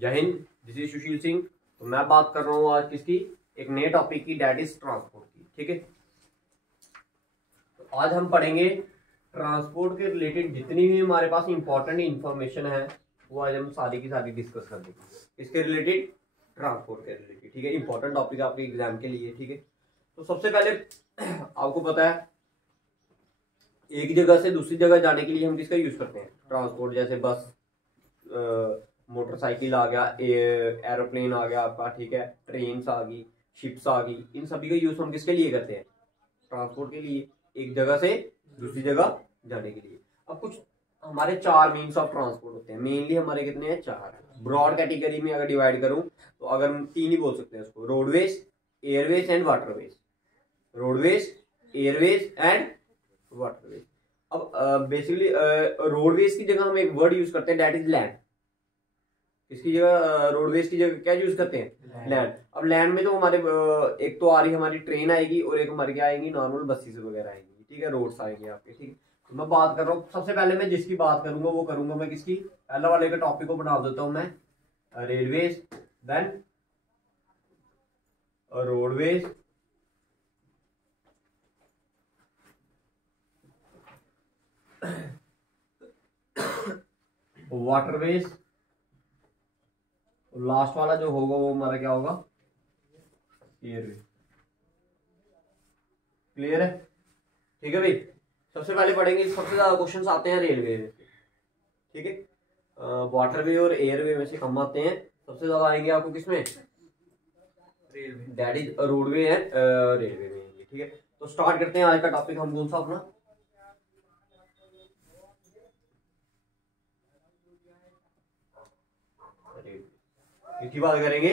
जय Hind, this is Sushil Singh. तो मैं बात कर रहा हूँ आज किसकी, एक नए टॉपिक की, डेट इज ट्रांसपोर्ट की। ठीक है, तो आज हम पढ़ेंगे ट्रांसपोर्ट के रिलेटेड जितनी भी हमारे पास इंपॉर्टेंट इंफॉर्मेशन है वो आज हम सारी की सारी डिस्कस कर देंगे इसके रिलेटेड, ट्रांसपोर्ट के रिलेटेड। ठीक है, इंपॉर्टेंट टॉपिक आपके एग्जाम के लिए। ठीक है, तो सबसे पहले आपको पता है एक जगह से दूसरी जगह जाने के लिए हम किसका यूज करते हैं, ट्रांसपोर्ट। जैसे बस, मोटरसाइकिल आ गया, एरोप्लेन आ गया आपका, ठीक है, ट्रेन आ गई, शिप्स आ गई, इन सभी का यूज हम किसके लिए करते हैं, ट्रांसपोर्ट के लिए, एक जगह से दूसरी जगह जाने के लिए। अब कुछ हमारे चार मीन्स ऑफ ट्रांसपोर्ट होते हैं, मेनली हमारे कितने हैं, चार। ब्रॉड कैटेगरी में अगर डिवाइड करूं तो अगर हम तीन ही बोल सकते हैं उसको, roadways, Airways and waterways. Roadways, Airways and waterways. अब बेसिकली रोडवेज की जगह हम एक वर्ड यूज करते हैं, दैट इज लैंड। इसकी जगह रोडवेज की जगह क्या यूज करते हैं, लैंड। अब लैंड में तो हमारे एक तो आ रही हमारी ट्रेन आएगी और एक हमारी क्या आएगी, नॉर्मल बसेस वगैरह आएंगी। ठीक है, रोड्स आएंगे आपके। ठीक है, तो मैं बात कर रहा हूँ, सबसे पहले मैं जिसकी बात करूंगा वो करूंगा मैं किसकी, पहले वाले के टॉपिक को बना देता हूं मैं, railways, then roadways, waterways, last वाला जो होगा वो हमारा क्या होगा, एयरवे। क्लियर है? ठीक है भाई, सबसे पहले पढ़ेंगे, सबसे ज्यादा क्वेश्चंस आते हैं रेलवे में से। ठीक है, वाटरवे और एयरवे में से कम आते हैं, सबसे ज्यादा आएंगे आपको किसमें, railway, that is roadway and railway में आएंगे। ठीक है, तो स्टार्ट करते हैं आज का टॉपिक हम कौन सा अपना, इसकी बात करेंगे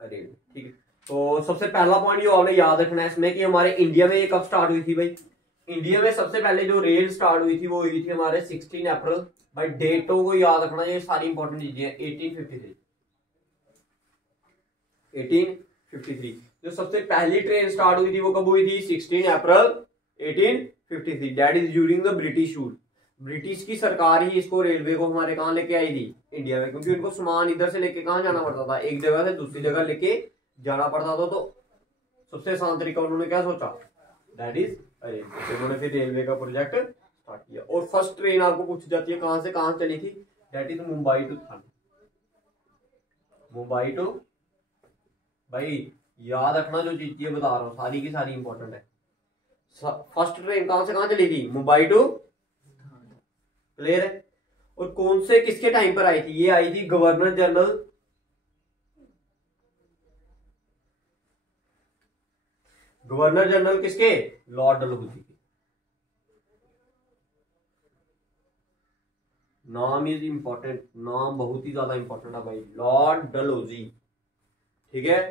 रेलवे। ठीक है, तो सबसे पहला पॉइंट जो आपने याद रखना है इसमें कि हमारे इंडिया में ये कब स्टार्ट हुई थी भाई। इंडिया में सबसे पहले जो रेल स्टार्ट हुई थी वो हुई थी हमारे 16 अप्रैल। भाई डेटों को याद रखना, ये सारी इंपॉर्टेंट चीजें हैं। 1853 जो सबसे पहली ट्रेन स्टार्ट हुई थी वो कब हुई थी, 16 April 1853। That is during the British rule. British की सरकार ही इसको, रेलवे को हमारे कहाँ लेके आई थी, इंडिया में, क्योंकि उनको सामान इधर से लेके कहाँ जाना पड़ता था, एक जगह से दूसरी जगह लेके जाना पड़ता था। तो सबसे आसान तरीका उन्होंने क्या सोचा, दैट इज रेलवे। उन्होंने फिर रेलवे का प्रोजेक्ट स्टार्ट किया। और फर्स्ट ट्रेन आपको पूछी जाती है कहां से कहां चली थी, that is Mumbai to Thane. Mumbai to, भाई याद रखना जो चीजें बता रहा हूँ सारी की सारी इंपॉर्टेंट है। फर्स्ट ट्रेन कहां से कहां चली थी, मुंबई टू। क्लियर है? और कौन से किसके टाइम पर आई थी, ये आई थी गवर्नर जनरल, गवर्नर जनरल किसके, लॉर्ड डलहौजी के। नाम इज इंपॉर्टेंट, नाम बहुत ही ज्यादा इंपॉर्टेंट है भाई, लॉर्ड डलहौजी। ठीक है,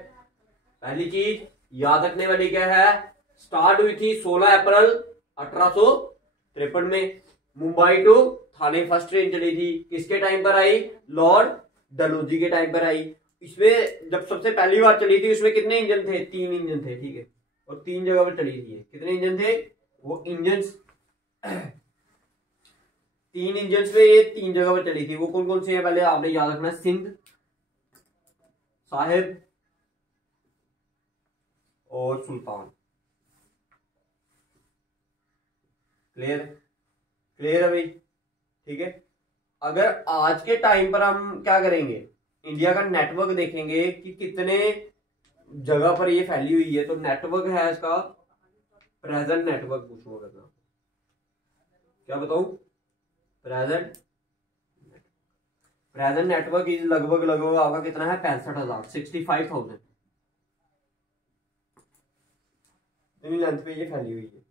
पहली चीज याद रखने वाली क्या है, स्टार्ट हुई थी 16 अप्रैल 1853 में। Mumbai to Thane first train चली थी, किसके टाइम पर आई, लॉर्ड डलहौजी के टाइम पर आई। इसमें जब सबसे पहली बार चली थी उसमें कितने इंजन थे, 3 इंजन थे। ठीक है, और 3 जगह पर चली थी। कितने इंजन थे, वो इंजन 3 इंजन पे ये 3 जगह पर चली थी। वो कौन कौन से हैं, पहले आपने याद रखना है, सिंध, साहिब और सुल्तान। क्लियर, क्लियर है भाई? ठीक है, अगर आज के टाइम पर हम क्या करेंगे, इंडिया का नेटवर्क देखेंगे कि कितने जगह पर ये फैली हुई है, तो नेटवर्क है इसका, प्रेजेंट नेटवर्क पूछूंगा करना, क्या बताऊं, प्रेजेंट नेटवर्क इज लगभग आपका कितना है, 65,000, 65,000 इतनी लेंथ पे ये फैली हुई है।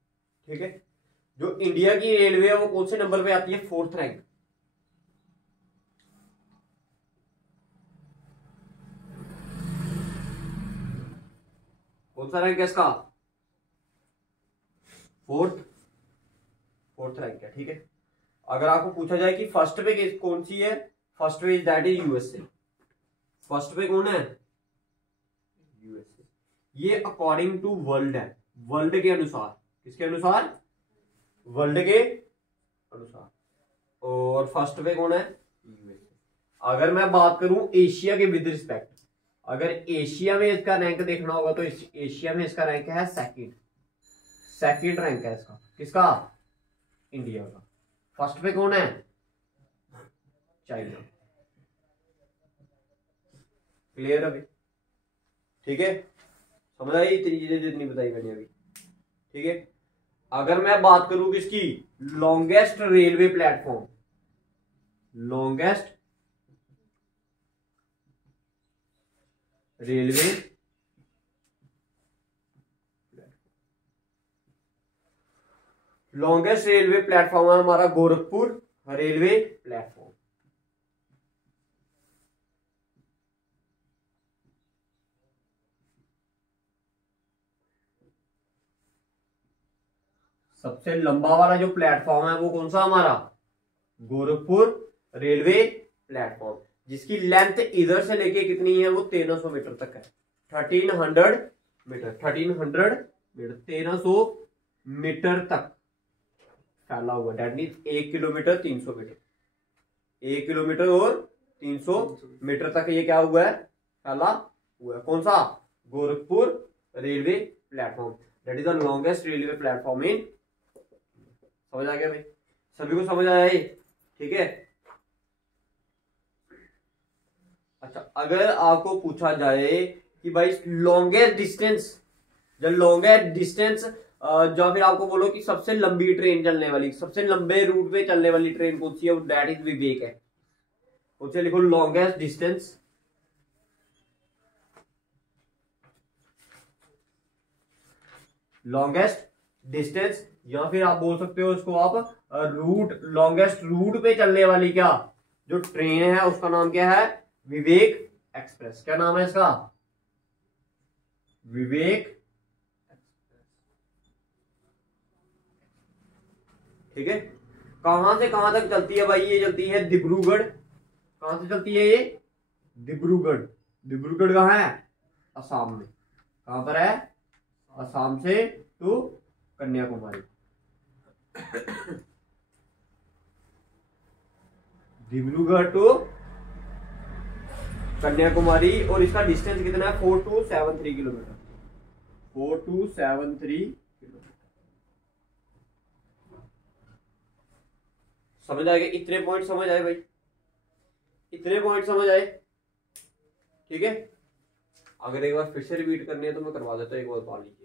ठीक है, जो इंडिया की रेलवे है वो कौन से नंबर पे आती है, 4th रैंक। कौन सा रैंक है इसका, 4th रैंक है। ठीक है, अगर आपको पूछा जाए कि फर्स्ट पे कौन सी है, फर्स्ट पे दैट इज यूएसए। फर्स्ट पे कौन है, यूएसए। ये अकॉर्डिंग टू वर्ल्ड है, वर्ल्ड के अनुसार, किसके अनुसार, वर्ल्ड के अनुसार। और फर्स्ट पे कौन है, यूएसए। अगर मैं बात करूं एशिया के विद रिस्पेक्ट, अगर एशिया में इसका रैंक देखना होगा तो एशिया में इसका रैंक है सेकंड रैंक है इसका। किसका? इंडिया का। फर्स्ट पे कौन है? चाइना। क्लियर अभी? ठीक है, समझ आई इतनी चीजें जितनी बताई मैंने अभी? ठीक है, अगर मैं बात करूं किसकी, longest railway platform, longest railway platform है हमारा गोरखपुर रेलवे प्लेटफॉर्म। सबसे लंबा वाला जो प्लेटफॉर्म है वो कौन सा हमारा? गोरखपुर रेलवे प्लेटफॉर्म, जिसकी लेंथ इधर से लेके कितनी है? वो 1300 मीटर तक है। 1300 मीटर 1300 मीटर तक फैला हुआ। That mean 1 kilometre 300 metre, 1 kilometre और 300 मीटर तक ये क्या हुआ है? फैला हुआ है। कौन सा? Gorakhpur railway platform. That is the longest railway platform इन। समझ आ गया भाई? सभी को समझ आया ये? ठीक है। अच्छा, अगर आपको पूछा जाए कि भाई लॉन्गेस्ट डिस्टेंस, जो फिर आपको बोलो कि सबसे लंबी ट्रेन चलने वाली, सबसे लंबे रूट पे चलने वाली ट्रेन कौन सी है? दैट इज विवेक है। उसे लिखो लॉन्गेस्ट डिस्टेंस, या फिर आप बोल सकते हो उसको आप रूट, लॉन्गेस्ट रूट पे चलने वाली क्या जो ट्रेन है उसका नाम क्या है? विवेक एक्सप्रेस। क्या नाम है इसका? विवेक। ठीक है, कहां से कहां तक चलती है भाई? ये चलती है डिब्रूगढ़। कहां से चलती है ये? डिब्रूगढ़। डिब्रूगढ़ कहां है? असम में। कहां पर है? असम से टू कन्याकुमारी। डिब्रूगढ़ टू कन्याकुमारी, और इसका डिस्टेंस कितना है? 4273 किलोमीटर। 4273 किलोमीटर। समझ आएगा? इतने पॉइंट समझ आए भाई? इतने पॉइंट समझ आए? ठीक है, अगर एक बार फिर से रिपीट करनी है तो मैं करवा देता हूं, एक बार पा लीजिए।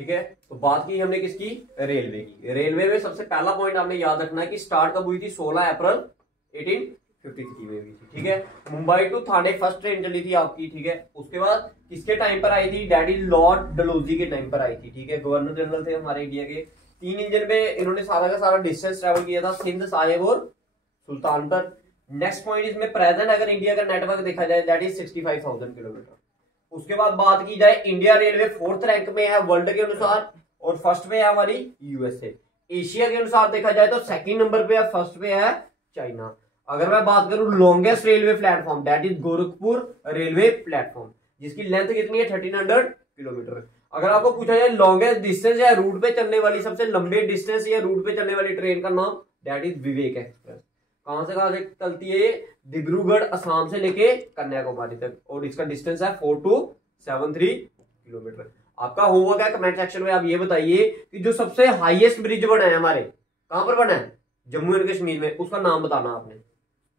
ठीक है, तो बात की हमने किसकी, रेलवे की। रेलवे में सबसे पहला पॉइंट आपने याद रखना है कि स्टार्ट कब हुई थी, 16 अप्रैल 1853 में हुई थी। ठीक है, Mumbai to Thane first train चली थी आपकी। ठीक है, उसके बाद किसके टाइम पर आई थी, डैडी लॉर्ड डलहौजी के टाइम पर आई थी। ठीक है, गवर्नर जनरल थे हमारे इंडिया के। 3 इंजन पे इन्होंने सारा का सारा डिस्टेंस ट्रेवल किया था, सिंध, साहेब और सुल्तानपुर। नेक्स्ट पॉइंट इसमें प्रेजेंट अगर इंडिया का नेटवर्क देखा जाए दैट इज 65,000 किलोमीटर। उसके बाद बात की जाए, इंडिया रेलवे 4th रैंक में है वर्ल्ड के अनुसार और फर्स्ट पे है हमारी यूएसए। एशिया के अनुसार देखा जाए तो 2nd नंबर पे है, फर्स्ट पे है चाइना। अगर मैं बात करूं longest railway platform that is Gorakhpur railway platform, जिसकी लेंथ कितनी है 1300 किलोमीटर। अगर आपको पूछा जाए लॉन्गेस्ट डिस्टेंस या रूट पे चलने वाली सबसे लंबे डिस्टेंस या रूट पे चलने वाली ट्रेन का नाम दैट इज विवेक एक्सप्रेस। कहां से चलती है ये, डिब्रूगढ़ असम से लेके कन्याकुमारी तक और इसका डिस्टेंस है 4273 किलोमीटर। आपका होमवर्क है कमेंट सेक्शन में आप ये बताइए कि जो सबसे हाईएस्ट ब्रिज बना है हमारे, कहां पर बना है, जम्मू एंड कश्मीर में, उसका नाम बताना आपने।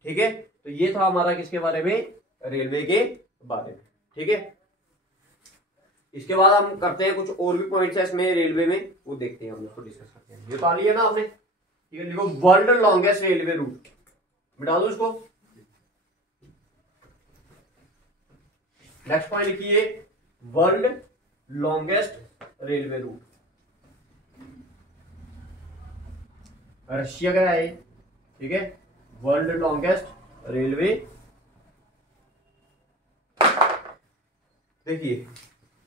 ठीक है, तो ये था हमारा किसके बारे में, रेलवे के बारे में। ठीक है, इसके बाद हम करते हैं कुछ और भी पॉइंट्स है इसमें रेलवे में, वो देखते हैं हम उसको डिस्कस करते हैं। ये पा लिया ना आपने, ठीक है, लिखो वर्ल्ड लॉन्गेस्ट रेलवे रूट, मिटा दो इसको। नेक्स्ट पॉइंट लिखिए world longest railway route. Russia का है, ठीक है, वर्ल्ड लॉन्गेस्ट रेलवे। देखिए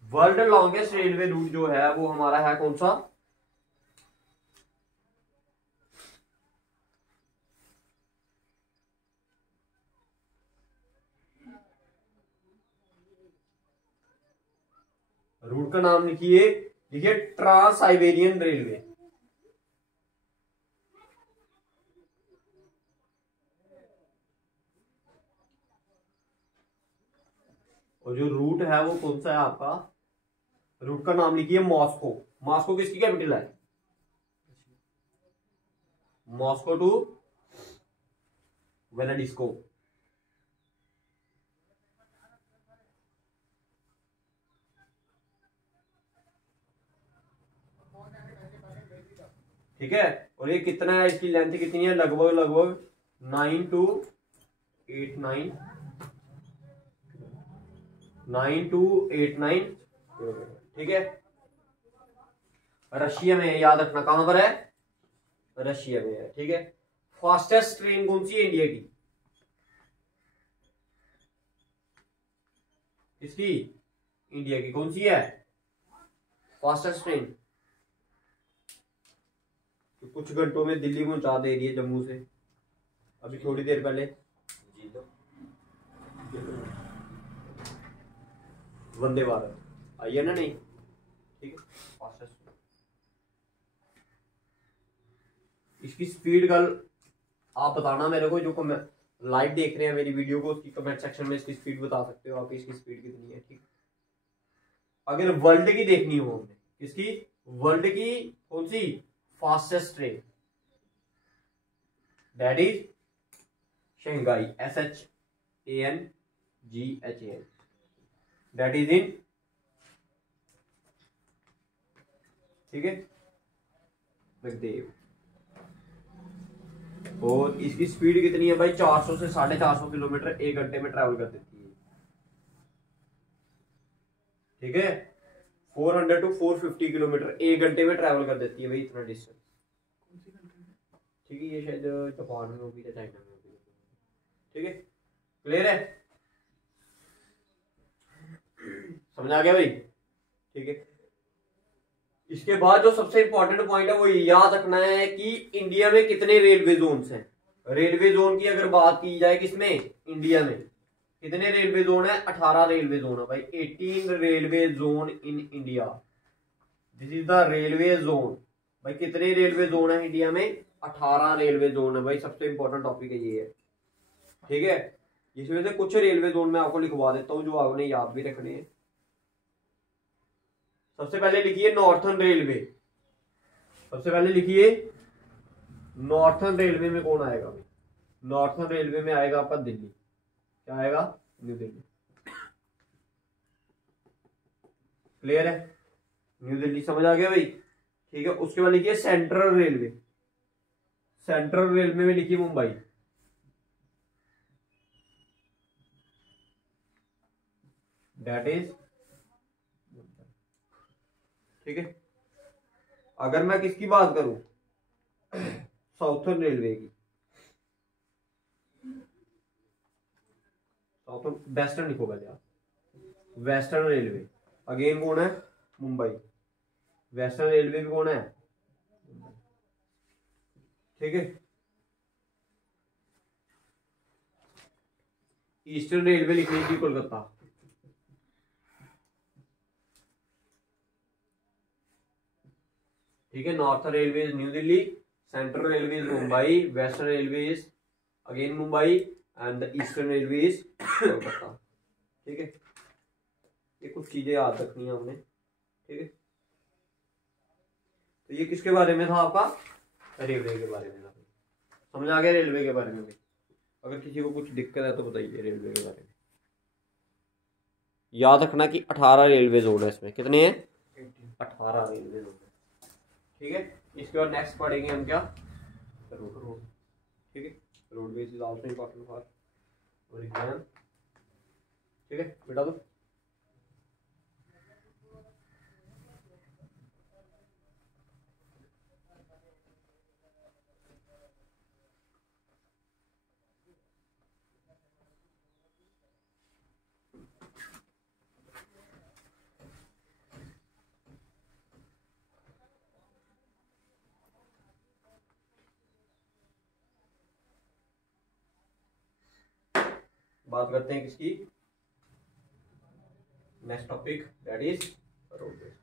वर्ल्ड लॉन्गेस्ट रेलवे रूट जो है वो हमारा है कौन सा, रूट का नाम लिखिए, देखिए ट्रांस साइबेरियन रेलवे। और जो रूट है वो कौन सा है आपका, रूट का नाम लिखिए मॉस्को। मॉस्को किसकी कैपिटल है, मॉस्को टू व्लादिस्को। ठीक है, और ये कितना है, इसकी लेंथ कितनी है, लगभग लगभग 9289 ठीक है, रशिया में है, याद रखना कहां पर है, रशिया में है। ठीक है, फास्टेस्ट ट्रेन कौन सी है इंडिया की, इसकी इंडिया की कौन सी है फास्टेस्ट ट्रेन, तो कुछ घंटों में दिल्ली पहुंचा दे रही है जम्मू से, अभी थोड़ी देर पहले वंदे भारत आई है ना, नहीं, ठीक है, फास्टेस्ट। इसकी स्पीड कल आप बताना मेरे को, जो लाइव देख रहे हैं मेरी वीडियो को, उसकी कमेंट सेक्शन में इसकी स्पीड बता सकते हो आप, इसकी स्पीड कितनी है। ठीक, अगर वर्ल्ड की देखनी हो हमने, किसकी, वर्ल्ड की कौन सी fastest train, that is Shanghai, SHANGHAI, that is in, ठीक है, मैकदेव। और इसकी स्पीड कितनी है भाई, 400 से 450 किलोमीटर 1 घंटे में ट्रैवल कर देती है। ठीक है, 400 to 450 किलोमीटर 1 घंटे में ट्रैवल कर देती है भाई, इतना डिस्टेंस। ठीक है, ये शायद जापान में होगी या चाइना में होगी। ठीक है, क्लियर है, समझ आ गया भाई। ठीक है, इसके बाद जो सबसे इंपॉर्टेंट पॉइंट है वो याद रखना है कि इंडिया में कितने रेलवे जोन हैं। रेलवे जोन की अगर बात की जाए, किसमें, इंडिया में कितने रेलवे जोन है, 18 रेलवे जोन है भाई, 18 railway zone in India, this is the railway zone. भाई कितने रेलवे जोन है इंडिया में, 18 रेलवे जोन है भाई, सबसे इंपॉर्टेंट टॉपिक है ये है। ठीक है, इसमें से कुछ रेलवे जोन मैं आपको लिखवा देता हूं जो आपने याद भी रखने हैं। सबसे पहले लिखिए नॉर्थर्न रेलवे, सबसे पहले लिखिए नॉर्थर्न रेलवे में कौन आएगा, नॉर्थर्न रेलवे में आएगा आपका दिल्ली, क्या आएगा, न्यू दिल्ली। क्लियर है, न्यू दिल्ली, समझ आ गया भाई, ठीक है। उसके बाद लिखिए सेंट्रल रेलवे, सेंट्रल रेलवे में लिखिए मुंबई, दैट इज, ठीक है। अगर मैं किसकी बात करूं, साउथर्न रेलवे की, साउथर्न, वेस्टर्न लिखो पहले आप, वेस्टर्न रेलवे अगेन कौन है, मुंबई, वेस्टर्न रेलवे भी कौन है, ठीक है। ईस्टर्न रेलवे लिख लीजिए कोलकाता, ठीक है। Northern railway is new Delhi, central railway is Mumbai, western railway is again Mumbai and the eastern railway is Kolkata, ठीक है। ये कुछ चीजें याद रखनी है हमने, ठीक है। तो ये किसके बारे में था आपका, रेलवे के बारे में था, समझ आ गया रेलवे के बारे में भी। अगर किसी को कुछ दिक्कत है तो बताइए रेलवे के बारे में। याद रखना कि 18 रेलवे जोन है इसमें, कितने हैं, 18 रेलवे जोन है, ठीक है। इसके बाद नेक्स्ट पढ़ेंगे हम क्या, रोड, ठीक है। Roadways is also important for exam, ठीक है बेटा। तो बात करते हैं किसकी, next topic that is roadways.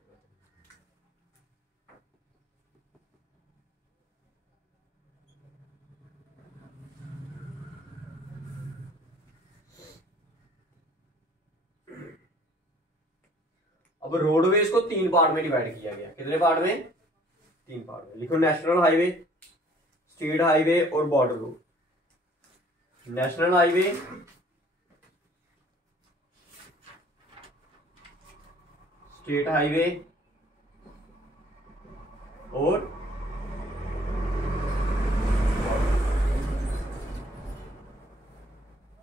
अब रोडवेज को 3 पार्ट में डिवाइड किया गया, कितने पार्ट में, 3 पार्ट में। लिखो नेशनल हाईवे, स्टेट हाईवे और border road. National highway, state highway और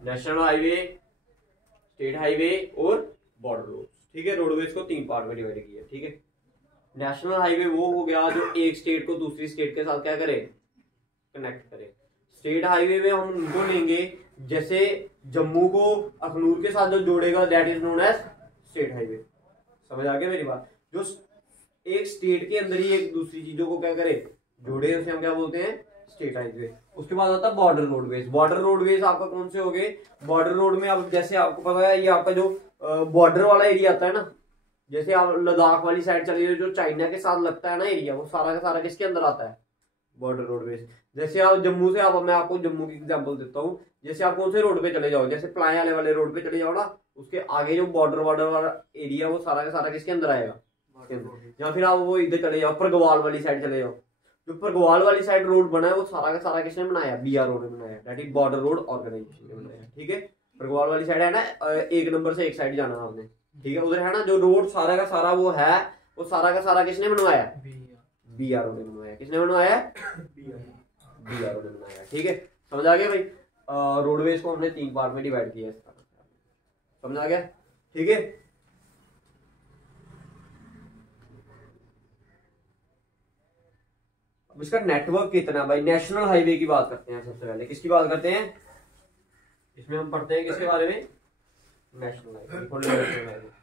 नेशनल हाईवे, स्टेट हाईवे और बॉर्डर रोड, ठीक है। रोडवेज को 3 पार्ट में डिवाइड किया, ठीक है। नेशनल हाईवे वो हो गया जो एक स्टेट को दूसरी स्टेट के साथ क्या करे, कनेक्ट करे। स्टेट हाईवे में हम उनको लेंगे जैसे जम्मू को अखनूर के साथ जो जोड़ेगा, that is known as state highway, समझ आ गया मेरी बात। जो एक स्टेट के अंदर ही एक दूसरी चीजों को क्या करे, जोड़े, उसे हम क्या बोलते हैं, स्टेट हाईवे। उसके बाद आता है बॉर्डर रोडवेज। बॉर्डर रोडवेज आपका कौन से हो गए, बॉर्डर रोड में अब जैसे आपको पता है ये आपका जो बॉर्डर वाला एरिया आता है ना, जैसे आप लद्दाख वाली साइड चले जाओ, जो चाइना के साथ लगता है ना एरिया, वो सारा का सारा किसके अंदर आता है, बॉर्डर रोडवेज। जैसे आप जम्मू से, आप मैं आपको जम्मू की एग्जांपल देता हूँ, जैसे आप कौन से रोड पे चले जाओ, जैसे प्लाया वाले रोड पे चले जाओ ना, उसके आगे जो बॉर्डर वाला एरिया वो सारा का सारा किसके अंदर आएगा, या फिर आप वो इधर चले जाओ, परगवाल वाली साइड चले जाओ, जो परगवाल वाली साइड रोड बना है वो सारा का सारा किसने बनाया, BRO ने बनाया, that is border road organisation ने बनाया, ठीक है। परगवाल वाली साइड है ना, एक नंबर से एक साइड जाना आपने, ठीक है, उधर है ना जो रोड सारा का सारा वो है, वो सारा का सारा किसने बनवाया, BRO ने बनवाया। किसने बनवाया, BRO ने बनाया, ठीक है। समझ आ गया भाई। रोडवेज को हमने 3 पार्ट में डिवाइड किया, समझ आ गया, ठीक है। अब इसका नेटवर्क कितना, भाई नेशनल हाईवे की बात करते हैं सबसे पहले। किसकी बात करते हैं, इसमें हम पढ़ते हैं किसके बारे में, नेशनल हाईवे।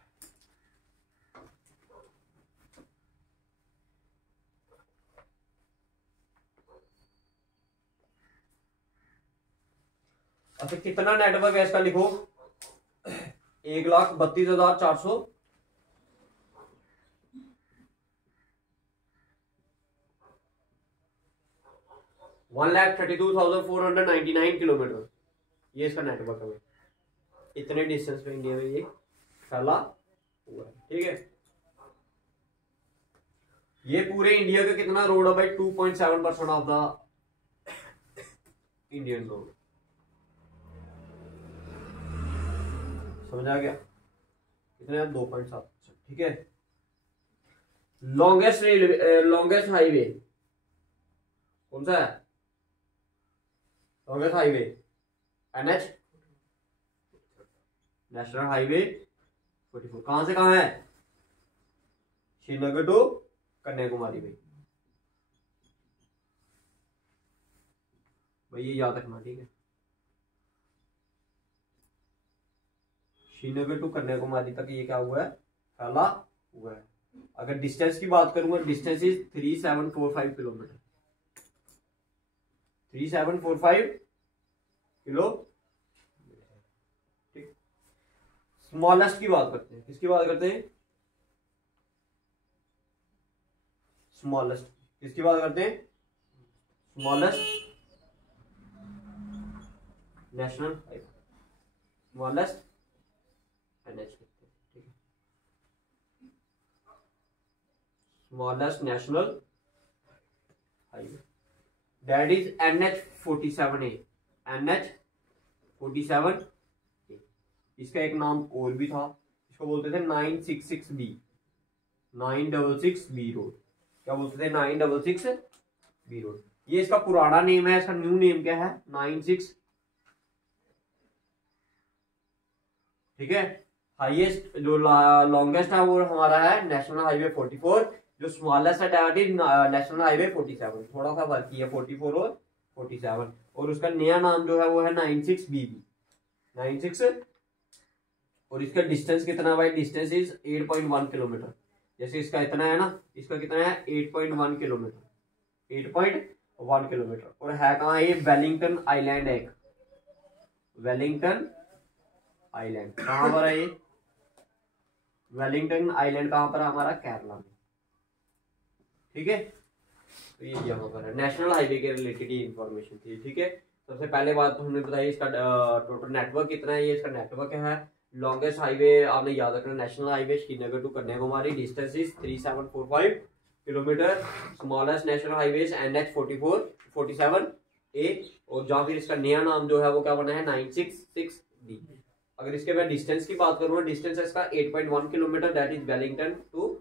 अच्छा कितना नेटवर्क है इसका लिखो, 1,32,400 1,32,499 किलोमीटर, ये इसका नेटवर्क है। इतने डिस्टेंस पे इंडिया में ये फैला हुआ है, ठीक है। ये पूरे इंडिया का कितना रोड है भाई, 2.7% ऑफ द इंडियन रोड, समझ आ गया, कितने 2.7%, ठीक है। लॉन्गेस्ट रेलवे, लॉन्गेस्ट हाईवे कौन सा है? Longest highway NH, national highway 44। कहां से कहां है? श्रीनगर टू कन्याकुमारी भाई ये याद रखना, ठीक है। श्रीनगर टू कन्याकुमारी तक ये क्या हुआ है? फैला हुआ है। अगर डिस्टेंस की बात करूंगा, डिस्टेंस इज 3745 किलोमीटर, 3745 किलो। ठीक, स्मॉलेस्ट की बात करते हैं। किसकी बात करते हैं? स्मॉलेस्ट किसकी बात करते हैं? Smallest national highway, smallest NH करते हैं, ठीक है। Smallest national highway that is NH47A, NH47A। इसका एक नाम और भी था, इसको बोलते थे 966B, 966B रोड। क्या बोलते थे? 966B road. ये इसका पुराना नेम है, इसका न्यू नेम क्या है? 96, ठीक है। हाईएस्ट जो लॉन्गेस्ट है वो हमारा है नेशनल हाईवे 44, जो स्मॉलेस्ट है दैट इज नेशनल हाईवे 47। थोड़ा सा फर्क ही है 44 और 47, और उसका नया नाम जो है वो है 96BB, 96। और इसका डिस्टेंस कितना भाई? Distance is 8.1 kilometre. जैसे इसका इतना है ना, इसका कितना है? 8.1 किलोमीटर, 8.1 किलोमीटर। और है कहाँ ये? वेलिंगटन आइलैंड है, वेलिंगटन आइलैंड। कहां पर है ये? वेलिंगटन आइलैंड कहां पर है? हमारा केरला में, ठीक है। तो ये यहाँ पर है, नेशनल हाईवे के रिलेटेड ये इंफॉर्मेशन थी, ठीक है। सबसे पहले बात तो हमने बताई इसका टोटल नेटवर्क कितना है। ये इसका नेटवर्क है। लॉन्गेस्ट हाईवे आपने याद रखना, national highway Srinagar to Kanyakumari, distance is 3745 kilometre. Smallest national highway NH47A। और जहाँ फिर इसका नया नाम जो है वो क्या बना है? 966D। अगर इसके मैं डिस्टेंस की बात करूँ, डिस्टेंस है इसका 8.1 kilometre, that is Wellington to,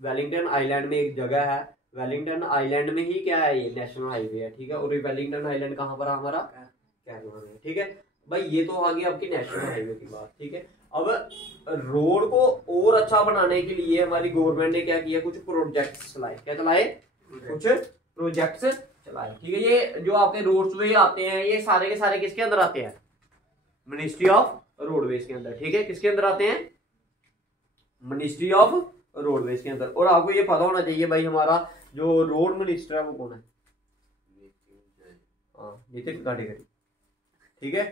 Wellington island में एक जगह है, वेलिंगटन आइलैंड में ही क्या है? ये नेशनल हाईवे है, ठीक है। और ये वेलिंगटन आइलैंड कहाँ पर है? हमारा केरला में, ठीक है भाई। ये तो आ गई आपकी नेशनल हाईवे की बात, ठीक है। अब रोड को और अच्छा बनाने के लिए हमारी गवर्नमेंट ने क्या किया? कुछ प्रोजेक्ट्स चलाए। क्या चलाए? कुछ प्रोजेक्ट्स चलाए, ठीक है। ये जो आपके रोड्स वे आते हैं, ये सारे के सारे किसके अंदर आते हैं? मिनिस्ट्री ऑफ रोडवेज के अंदर, ठीक है। किसके अंदर आते हैं? मिनिस्ट्री ऑफ रोडवेज के अंदर। और आपको ये पता होना चाहिए भाई, हमारा जो रोड मिनिस्टर है वो कौन है? नितिन गडकरी, ठीक है।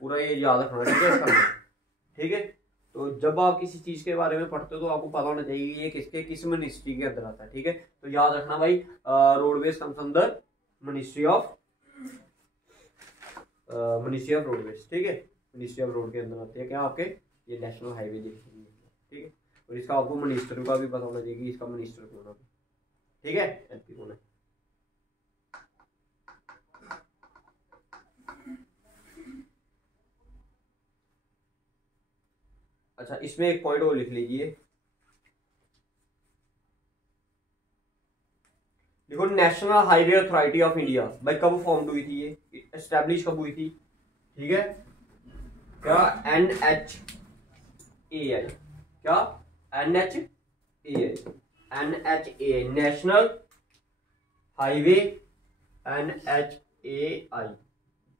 पूरा ये याद रखना, ठीक है, ठीक है। तो जब आप किसी चीज के बारे में पढ़ते हो तो आपको पता होना चाहिए ये किसके, किस मिनिस्ट्री के अंदर आता है, ठीक है। तो याद रखना भाई, roadways comes under ministry of roadways, ठीक है। मिनिस्ट्री ऑफ रोड के अंदर आते हैं क्या आपके? ये नेशनल हाईवे देखिए, ठीक है। और इसका आपको मिनिस्टर का भी पता होना चाहिए कि इसका मिनिस्टर कौन है, ठीक है, MP कौन है। अच्छा, इसमें एक पॉइंट और लिख लीजिए, देखो national highway authority of India भाई कब फॉर्म हुई थी? ये एस्टेब्लिश कब हुई थी? ठीक है, क्या NHAI, क्या NHAI national highway, NHAI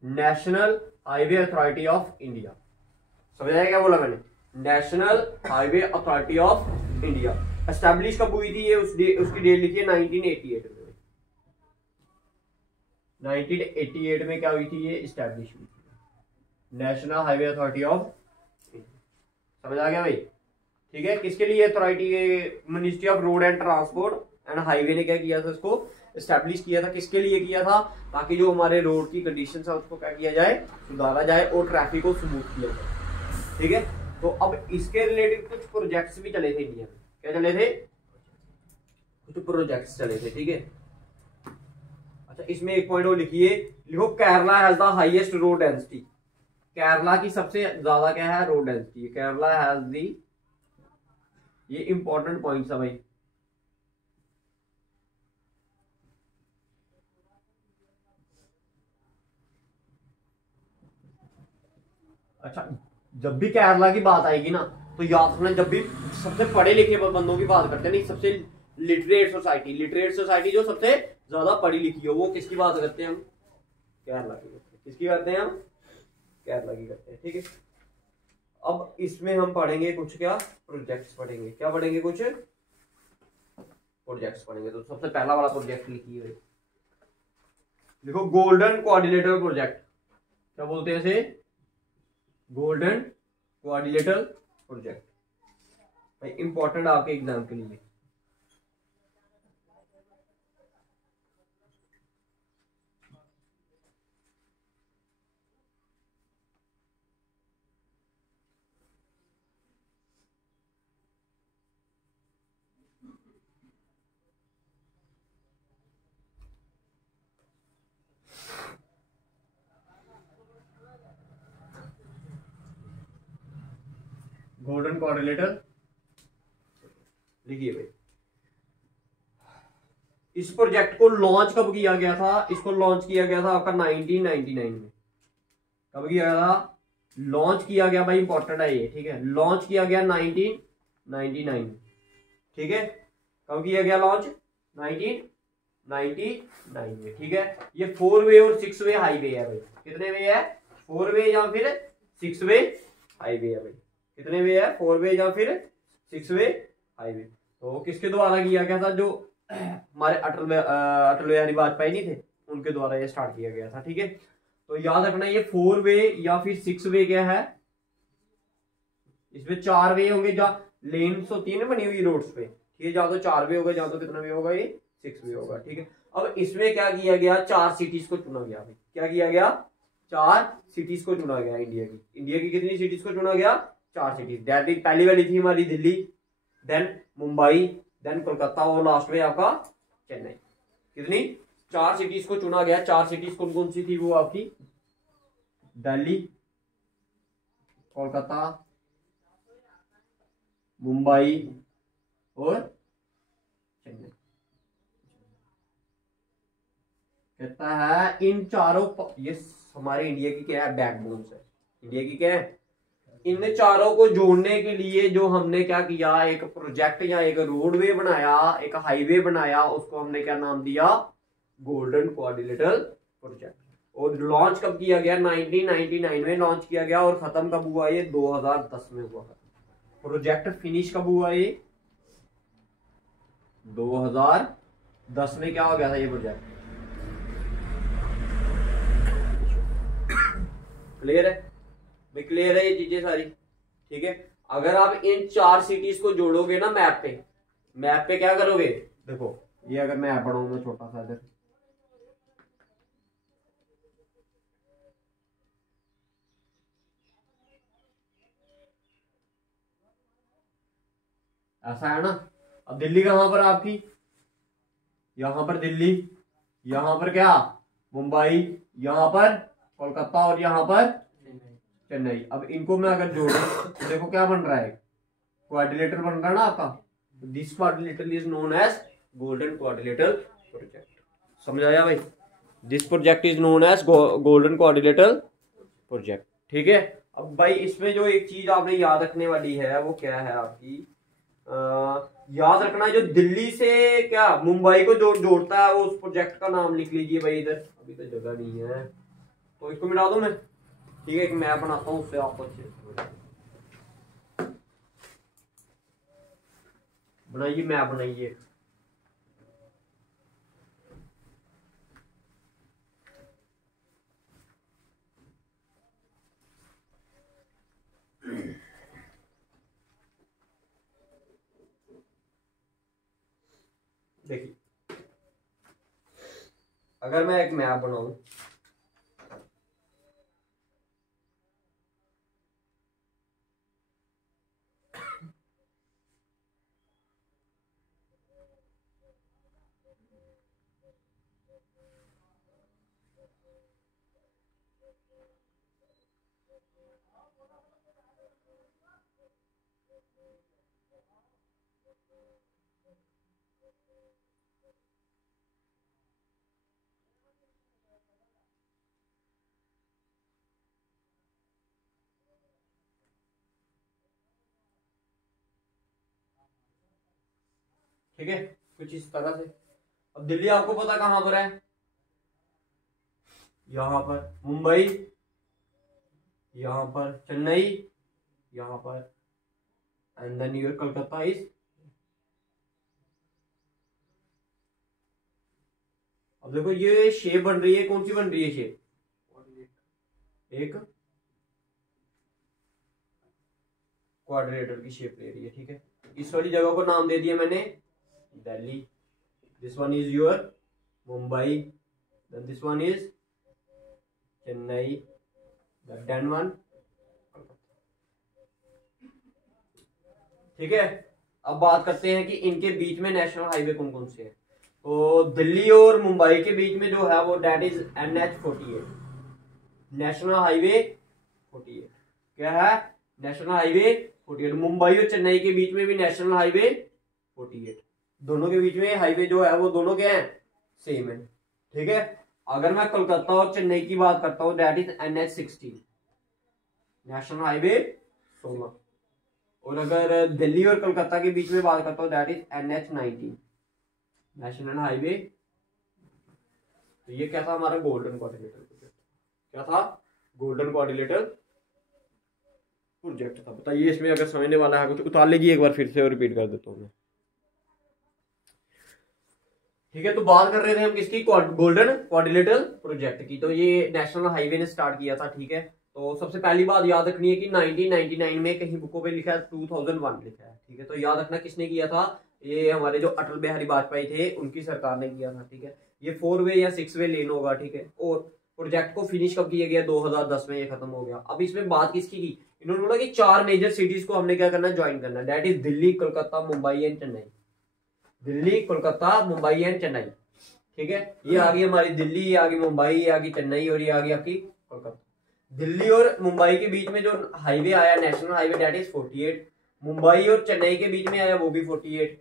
national highway authority of India. समझ आया क्या बोला मैंने? National highway authority of India establish कब हुई थी? ये उसकी डेट लिखिए 1988 में। 1988 में क्या हुई थी? ये एस्टैब्लिश हुई थी national highway authority of India. समझ आ गया भाई? ठीक है, किसके लिए authority? Ministry of road and transport and highway ने क्या किया था? इसको एस्टैब्लिश किया था। किसके लिए किया था? ताकि जो हमारे रोड की कंडीशन है उसको क्या किया जाए? सुधारा जाए और ट्रैफिक को स्मूथ किया जाए, ठीक है। तो अब इसके रिलेटेड कुछ प्रोजेक्ट्स भी चले थे इंडिया में। क्या चले थे? कुछ प्रोजेक्ट्स चले थे, ठीक है। अच्छा, इसमें एक पॉइंट और लिखिए, लिखो Kerala has the highest road density. Kerala की सबसे ज्यादा क्या है? Road density. Kerala has the, ये इंपॉर्टेंट पॉइंट्स है भाई, अच्छा, जब भी केरला की बात आएगी ना तो याद रखना, जब भी सबसे पढ़े लिखे बंदों की बात करते हैं, नहीं सबसे लिटरेट सोसाइटी जो सबसे ज्यादा पढ़ी लिखी हो, वो किसकी बात करते हैं हम? केरला की करते हैं। किसकी करते हैं हम? केरला की करते हैं, ठीक है। अब इसमें हम पढ़ेंगे कुछ क्या प्रोजेक्ट्स पढ़ेंगे। क्या पढ़ेंगे? कुछ प्रोजेक्ट्स पढ़ेंगे। तो सबसे पहला वाला प्रोजेक्ट लिखिए, देखो गोल्डन कोऑर्डिनेटर प्रोजेक्ट। क्या बोलते हैं इसे? Golden coordinator project. भाई इंपॉर्टेंट आपके एग्जाम के लिए। गोल्डन कोऑर्डिनेटर लिखिए भाई। इस प्रोजेक्ट को लॉन्च कब किया गया था? इसको लॉन्च किया गया था आपका 1999 में। कब किया गया था? लॉन्च किया गया, भाई इंपॉर्टेंट है ये, ठीक है। लॉन्च किया गया 1999, ठीक है। कब किया गया लॉन्च? 1999 में, ठीक है। ये 4 वे और 6 वे हाईवे है भाई। कितने वे है? 4 वे या फिर 6 वे हाईवे है भाई। कितने वे है? 4 वे या फिर 6 वे हाईवे। तो किसके द्वारा किया गया था? जो हमारे अटल बिहारी वाजपेयी नहीं थे, उनके द्वारा ये स्टार्ट किया गया था, ठीक है। तो याद रखना, ये 4 वे या फिर 6 वे क्या है? इसमें 4 वे होंगे, जहाँ लेन्स होती है ना बनी हुई रोड्स पे, ठीक है। जहाँ तो 4 वे होगा, जहाँ तो कितना वे होगा? ये 6 वे होगा, ठीक है। अब इसमें क्या किया गया? 4 सिटीज को चुना गया भाई। क्या किया गया? 4 सिटीज को चुना गया इंडिया की। इंडिया की कितनी सिटीज को चुना गया? 4 सिटीज। पहली वाली थी हमारी दिल्ली, देन मुंबई, देन कोलकाता और लास्ट में आपका चेन्नई। कितनी? 4 सिटीज को चुना गया। 4 सिटीज कौन कौन सी थी? वो आपकी दिल्ली, कोलकाता, मुंबई और चेन्नई। कहता है इन चारों ये हमारे इंडिया की क्या है? बैकबोन्स है। इंडिया की क्या है? इन चारों को जोड़ने के लिए जो हमने क्या किया, एक प्रोजेक्ट या एक रोडवे बनाया, एक हाईवे बनाया, उसको हमने क्या नाम दिया? Golden coordinator project. और लॉन्च कब किया गया? 1999 में लॉन्च किया गया। और खत्म कब हुआ? ये 2010 में हुआ। प्रोजेक्ट फिनिश कब हुआ? ये 2010 में क्या हो गया था ये प्रोजेक्ट? क्लियर है भाई? क्लियर है ये चीजें सारी, ठीक है। अगर आप इन 4 सिटीज को जोड़ोगे ना मैप पे क्या करोगे? देखो ये अगर मैप बनाऊं मैं छोटा सा इधर, ऐसा है ना। अब दिल्ली कहां पर आपकी? यहां पर दिल्ली, यहां पर क्या? मुंबई, यहां पर कोलकाता और यहां पर चेन्नई। अब इनको मैं अगर जोड़ू तो देखो क्या बन रहा है? कोऑर्डिनेटर बन रहा है ना आपका। This coordinator is known as golden coordinator project. समझ आया भाई? This project is known as golden coordinator project, ठीक है। अब भाई इसमें जो एक चीज आपने याद रखने वाली है वो क्या है आपकी? याद रखना, जो दिल्ली से क्या मुंबई को जोड़ता है, वो उस प्रोजेक्ट का नाम लिख लीजिए भाई। इधर अभी तो जगह नहीं है तो इसको मिटा दूं मैं, ठीक है। एक मैप बनाता हूं, उससे आपको अच्छे से बनाइए, मैप बनाइए। देखिए अगर मैं एक मैप बनाऊं, ठीक है, कुछ इस तरह से। अब दिल्ली आपको पता कहां पर है, यहां पर मुंबई, यहां पर चेन्नई, यहां पर, and then your Kolkata is. अब देखो ये शेप बन रही है, कौन सी बन रही है शेप, एक क्वाड्रिलेटरल की शेप ले रही है। ठीक है, इस वाली जगह को नाम दे दिया मैंने Delhi, this one is your Mumbai, then this one is Chennai, then one. ठीक है, अब बात करते हैं कि इनके बीच में नेशनल हाईवे कौन कौन से हैं। तो दिल्ली और मुंबई के बीच में जो है वो date is NH48, national highway 48। क्या है, नेशनल हाईवे 48। मुंबई और चेन्नई के बीच में भी नेशनल हाईवे 48। दोनों के बीच में हाईवे जो है वो दोनों क्या है, सेम है। ठीक है, अगर मैं कोलकाता और चेन्नई की बात करता हूं that is NH16, national highway 16। और अगर दिल्ली और कोलकाता के बीच में बात करता हूं that is NH19, national highway. तो ये क्या था हमारा गोल्डन कोऑर्डिनेटर प्रोजेक्ट, क्या था, गोल्डन कोऑर्डिनेटर प्रोजेक्ट था। बताइए इसमें अगर समझने वाला है कुछ उतार लीजिए एक बार फिर से और रिपीट कर देता हूं मैं। ठीक है, तो बात कर रहे थे हम किसकी, गोल्डन कोऑर्डिनेटर प्रोजेक्ट की। तो ये नेशनल हाईवे ने स्टार्ट किया था। ठीक है, तो सबसे पहली बात याद रखनी है कि 1999 में कहीं बुकों पे लिखा है 2001 लिखा है। ठीक है, तो याद रखना किसने किया था, ये हमारे जो अटल बिहारी वाजपेयी थे उनकी सरकार ने किया था। ठीक है, ये 4 वे या 6 वे लेन होगा। ठीक है, और प्रोजेक्ट को फिनिश कब किया गया, 2010 में ये खत्म हो गया। अब इसमें बात किसकी की, इन्होंने बोला कि 4 मेजर सिटीज को हमने क्या करना, ज्वाइन करना, that is Delhi, Kolkata, Mumbai and Chennai. Delhi, Kolkata, Mumbai and Chennai. ठीक है, ये आ गई हमारी दिल्ली, ये आ गई मुंबई, ये आ गई चेन्नई, और ये आ गई आपकी कोलकाता। दिल्ली और मुंबई के बीच में जो हाईवे आया national highway that is 48। Mumbai और चेन्नई के बीच में आया वो भी 48।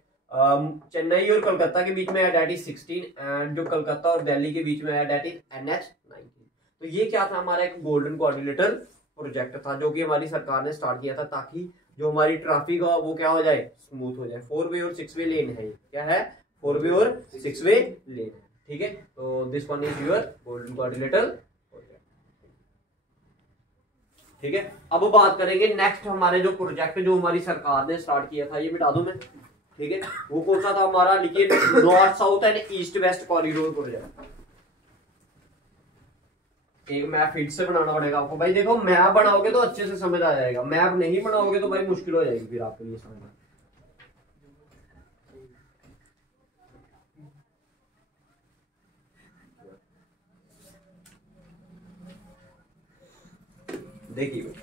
चेन्नई और कोलकाता के बीच में आया दैट इज 16। एंड जो कोलकाता और दिल्ली के बीच में आया दैट इज NH19। तो ये क्या था, हमारा एक गोल्डन कोऑर्डिनेटर प्रोजेक्ट था जो कि हमारी सरकार ने स्टार्ट किया था, ताकि जो हमारी ट्रैफिक है वो क्या हो जाए, स्मूथ हो जाए। 4 वे और 6 वे लेन है, क्या है, 4 वे और 6 वे लेन है। ठीक है, तो this one is your golden coordinator project. ठीक है, अब बात करेंगे नेक्स्ट हमारे जो प्रोजेक्ट जो हमारी सरकार ने स्टार्ट किया था, ये बिता दूं मैं। ठीक है, वो कौन सा था हमारा, लिखिए, north south and east west corridor project. एक मैप फिर से बनाना पड़ेगा आपको भाई। देखो मैप बनाओगे तो अच्छे से समझ आ जाएगा, मैप नहीं बनाओगे तो भाई मुश्किल हो जाएगी फिर आपके लिए समझना। देखिए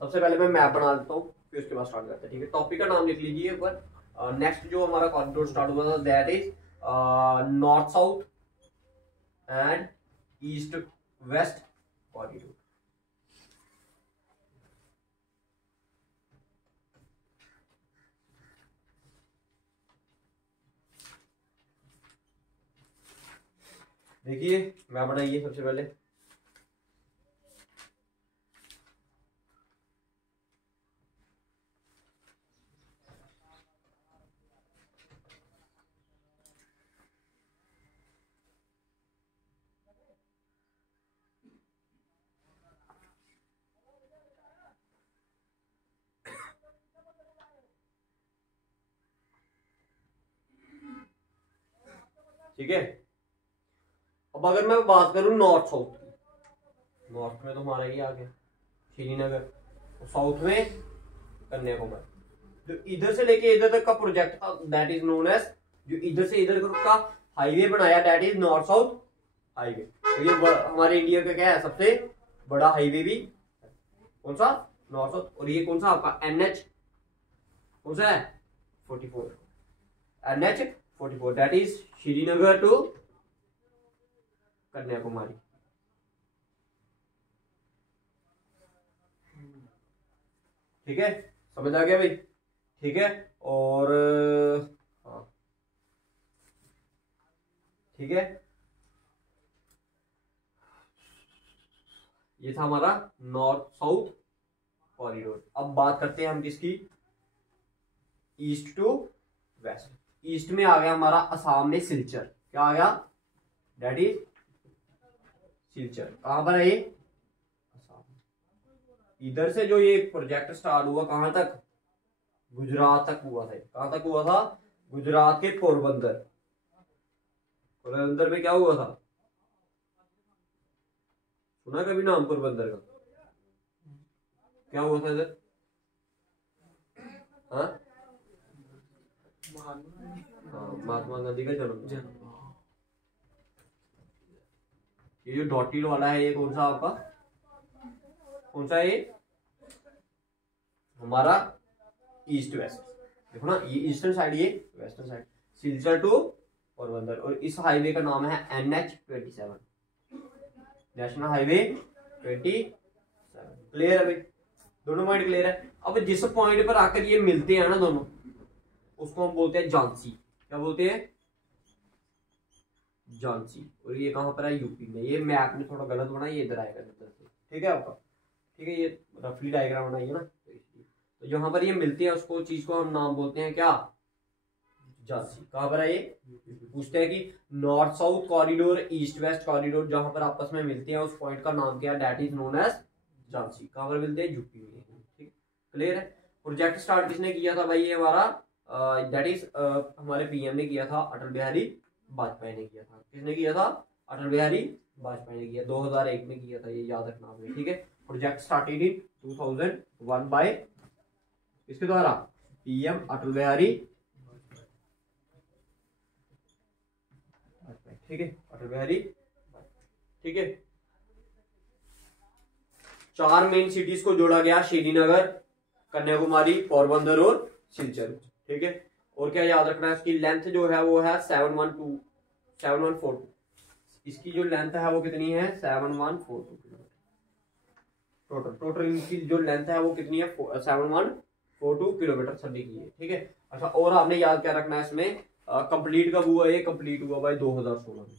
सबसे पहले मैं मैप बना देता हूँ, फिर उसके बाद स्टार्ट करते हैं। ठीक है, टॉपिक का नाम लिख लीजिए एक बार। नेक्स्ट जो हमारा कॉरिडोर स्टार्ट हुआ था that is north south and east west corridor. देखिए मैप बनाइए सबसे पहले। ठीक है, अब अगर मैं बात करूं नॉर्थ साउथ की, नॉर्थ में तो हमारा ये आ गया श्रीनगर, और साउथ में कन्याकुमारी। जो इधर से लेके इधर तक का प्रोजेक्ट था दैट इज नोन एज, जो इधर से इधर का हाईवे बनाया that is north south highway. तो ये हमारे इंडिया का क्या है, सबसे बड़ा हाईवे भी कौन सा, नॉर्थ साउथ। और ये कौन सा आपका NH कौन सा है, 44, NH44 that is Srinagar to Kanyakumari. ठीक है, समझ आ गया भाई। ठीक है, और हाँ ठीक है, ये था हमारा नॉर्थ साउथ कॉरिडोर। अब बात करते हैं हम किसकी, ईस्ट टू वेस्ट। ईस्ट में आ गया हमारा असम में सिलचर, क्या आ गया, दैट इज सिलचर। कहां पर है ये, असम। इधर से जो ये प्रोजेक्ट स्टार्ट हुआ कहां तक, गुजरात तक हुआ था। कहां तक हुआ था, गुजरात के पोरबंदर। पोरबंदर में क्या हुआ था, सुना कभी नाम पोरबंदर का, क्या हुआ था इधर, हाँ महात्मा गांधी का जन्म। ये जो डॉटेड वाला है ये कौन सा आपका, कौन सा है ये, हमारा ईस्ट वेस्ट। देखो ना, ये ईस्टर्न साइड, ये western side, Silchar to Porbandar. और इस हाईवे का नाम है NH-27, नेशनल हाईवे 27। क्लियर है भाई, दोनों पॉइंट क्लियर है। अब जिस पॉइंट पर आकर ये मिलते हैं ना दोनों, उसको हम बोलते हैं झांसी। क्या बोलते हैं, झांसी। और ये कहां पर है, यूपी में। ये मैप में थोड़ा गलत बना, ये इधर आएगा इधर से, ठीक है आपका, ठीक है। ये रफली डायग्राम बनाइए ना, तो जहां पर ये मिलते हैं उसको, चीज को हम नाम बोलते हैं क्या, झांसी। कहां पर है ये, पूछते हैं कि north south corridor, east west corridor जहां पर आपस में मिलते हैं उस पॉइंट का नाम क्या है, that is known as Jhansi. कहां पर मिलते हैं, यूपी में। ठीक, क्लियर है। प्रोजेक्ट स्टार्ट किसने किया था भाई, ये हमारा दैट इज हमारे PM ने किया था, अटल बिहारी वाजपेयी ने किया था। किसने किया था, अटल बिहारी वाजपेयी ने किया, 2001 में किया था, ये याद रखना आपने, ठीक है। प्रोजेक्ट स्टार्टेड इन 2001 बाय इसके द्वारा, PM अटल बिहारी, ठीक है, अटल बिहारी, ठीक है। 4 मेन सिटीज को जोड़ा गया, श्रीनगर, कन्याकुमारी, पोरबंदर और सिलचर, ठीक है। और क्या याद रखना है, इसकी लेंथ जो है वो है 714। इसकी जो लेंथ है वो कितनी है, 7142 किलोमीटर। टोटल इनकी जो लेंथ है वो कितनी है, 7142 किलोमीटर सभी की है, ठीक है। अच्छा, और आपने याद क्या रखना है इसमें, कंप्लीट कब हुआ, ये कंप्लीट हुआ भाई 2016 में,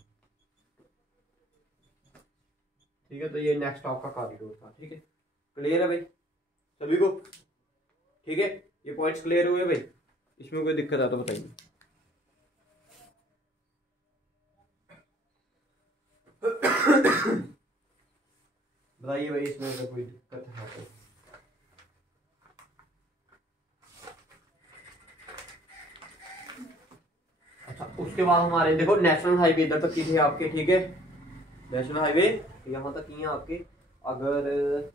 ठीक है। तो ये नेक्स्ट आपका कॉरिडोर था, ठीक है। क्लियर है भाई सभी को, ठीक है। ये पॉइंट्स क्लियर हुए भाई, इसमें कोई दिक्कत है तो बताइए। बताइए भाई इसमें अगर कोई दिक्कत है तो। अच्छा, उसके बाद हमारे देखो नेशनल हाईवे इधर तक की थी आपके, ठीक है। नेशनल हाईवे यहाँ तक की है आपके। अगर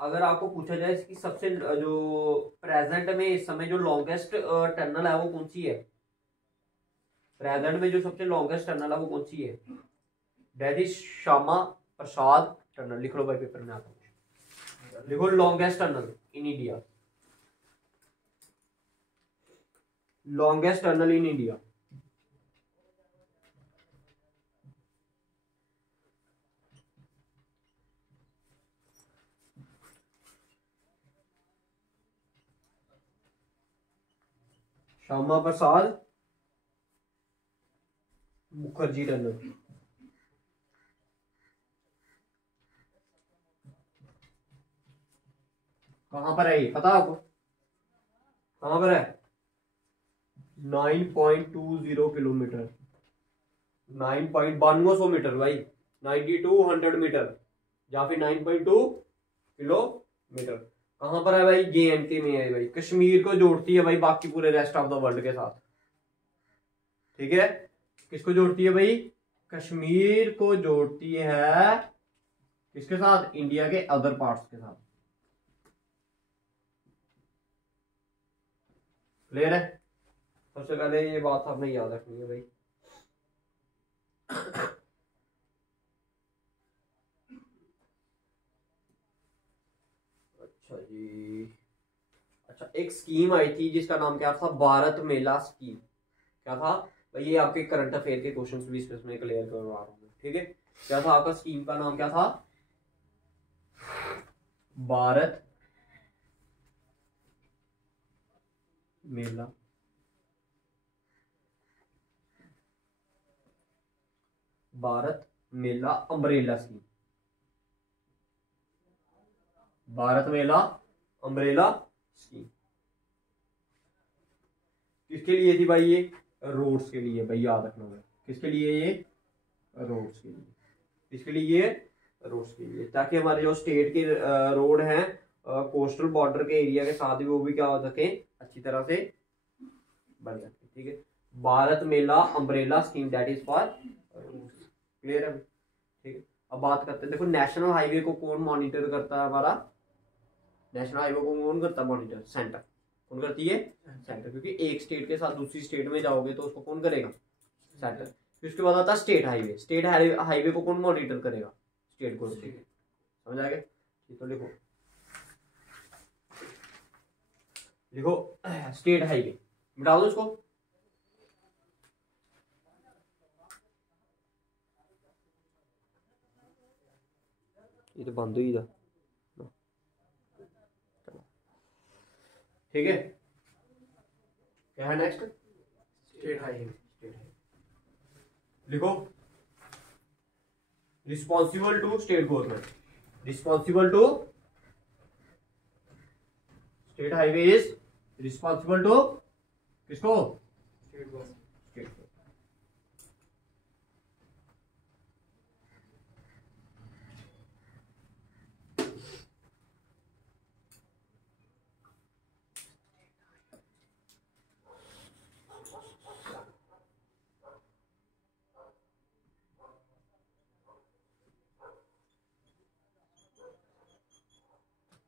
अगर आपको पूछा जाए इसकी सबसे जो प्रेजेंट में इस समय जो लॉन्गेस्ट टनल है वो कौन सी है, प्रेजेंट में जो सबसे लॉन्गेस्ट टनल है वो कौन सी है, that is Shyama Prasad tunnel. लिख लो भाई पेपर में आता है, लिखो longest tunnel in India, longest tunnel in India. Shyama Prasad Mukherjee tunnel. कहां पर है ये, पता आपको कहां पर है, 9.20 किलोमीटर, 9.92 मीटर भाई, 9200 मीटर या फिर 9.2 किलोमीटर। कहां पर है भाई, JNK में है भाई, कश्मीर को जोड़ती है भाई बाकी पूरे रेस्ट ऑफ द वर्ल्ड के साथ, ठीक है। किसको जोड़ती है भाई, कश्मीर को जोड़ती है किसके साथ, इंडिया के अदर पार्ट्स के साथ। क्लियर है। सबसे पहले ये बात आपने याद रखनी है भाई। अच्छा जी, अच्छा एक स्कीम आई थी जिसका नाम क्या था, भारत मेला स्कीम। क्या था भाई, ये आपके करंट अफेयर के क्वेश्चंस भी इसमें क्लियर करवा रहा हूँ, ठीक है। क्या था आपका स्कीम का नाम, क्या था, भारत मेला भारत मेला अम्ब्रेला स्कीम, भारत मेला अम्ब्रेला स्कीम किसके लिए थी भाई? ये रोड्स के लिए भाई, याद रखना है। किसके लिए? ये रोड्स के लिए। किसके लिए? रोड्स के लिए, ताकि हमारे जो स्टेट के रोड हैं कोस्टल बॉर्डर के एरिया के साथ भी वो भी क्या हो सके, अच्छी तरह से बन सके। ठीक है, Bharatmala umbrella scheme that is for, clear है? ठीक है, अब बात करते हैं, देखो नेशनल हाईवे को कौन मॉनिटर करता है? हमारा नेशनल हाईवे को कौन करता है मॉनिटर? सेंटर। कौन करती है? सेंटर, क्योंकि एक स्टेट के साथ दूसरी स्टेट में जाओगे तो उसको कौन करेगा? सेंटर। फिर उसके बाद आता है स्टेट हाईवे। स्टेट हाईवे को कौन मॉनिटर करेगा? स्टेट को। समझ आ गया? तो लिखो स्टेट हाईवे, मिटा दो इसको। ये तो बंद ही था। ठीक है, क्या है नेक्स्ट? State highway. लिखो responsible to state government, responsible to state highway is responsible to किसको? State government.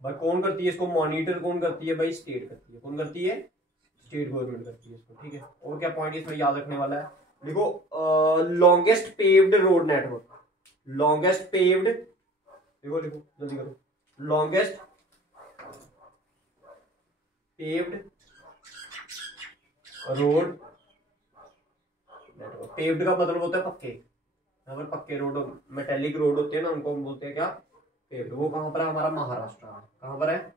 भाई कौन करती है इसको मॉनिटर? कौन करती है भाई? स्टेट करती है। कौन करती है? स्टेट गवर्नमेंट करती है इसको। ठीक है, और क्या पॉइंट इसमें याद रखने वाला है? देखो longest paved road network, longest paved, देखो जल्दी करो, longest paved road network. Paved का मतलब होता है पक्के, यहाँ पर पक्के रोड, मेटेलिक रोड होते हैं ना, उनको हम बोलते हैं क्या? पेव्ड। वो कहां पर है? हमारा महाराष्ट्र में। कहां पर है?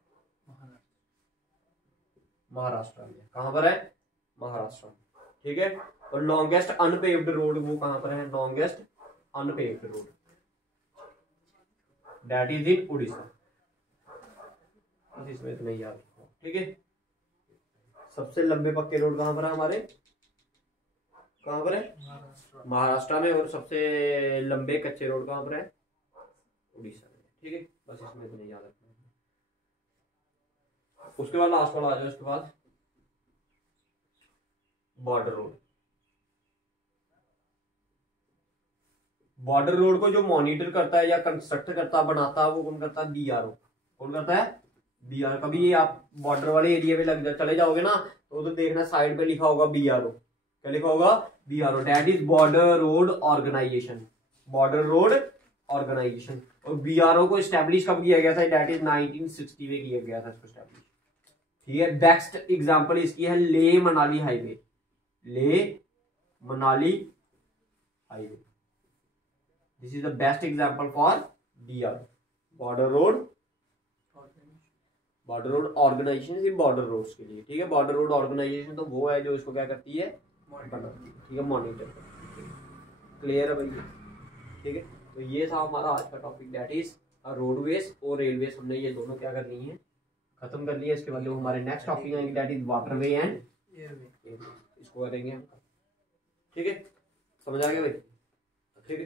महाराष्ट्र में। कहां पर है? महाराष्ट्र में। ठीक है, और लॉन्गेस्ट अनपेव्ड रोड वो कहां पर है? Longest unpaved road that is इन उड़ीसा। इसमें इतना ही याद रखो। ठीक है, सबसे लंबे पक्के रोड कहां पर है हमारे? कहां पर है? महाराष्ट्र में। और सबसे लंबे कच्चे रोड कहां पर है? उड़ीसा में। ठीक है, बस इसमें इतना याद रखना है। उसके बाद लास्ट वाला आ जाए, उसके बाद बॉर्डर रोड। बॉर्डर रोड को जो मॉनिटर करता है या कंस्ट्रक्ट करता है, बनाता है, वो कौन करता है? बीआरओ। कौन करता है? बीआर। कभी ये आप बॉर्डर वाले एरिया में चले जाओगे ना तो देखना साइड पे लिखा होगा बीआरओ। क्या लिखा होगा? BRO, that is border road organisation. Border road organisation. और बीआरओ को स्टैब्लिश कब किया गया था? दैट इज 1960 में किया गया था इसको स्टैब्लिश। ठीक है, बेस्ट एग्जांपल इसकी है ले Manali highway. Leh Manali highway, this is the best example for BRO, border road organisation in border roads के लिए। ठीक है, बॉर्डर रोड ऑर्गेनाइजेशन तो वो है जो इसको क्या करती है? ठीक है, मॉनिटर करती है। क्लियर है भैया? ठीक है, तो ये था हमारा आज का टॉपिक, दैट इज रोडवेज और रेलवेज। हमने ये दोनों क्या कर ली हैं? खत्म कर लिया। इसके बाद जो हमारे नेक्स्ट टॉपिक आएंगे that is waterway and airway, इसको करेंगे हम। ठीक है, समझ आ गया भाई? ठीक है,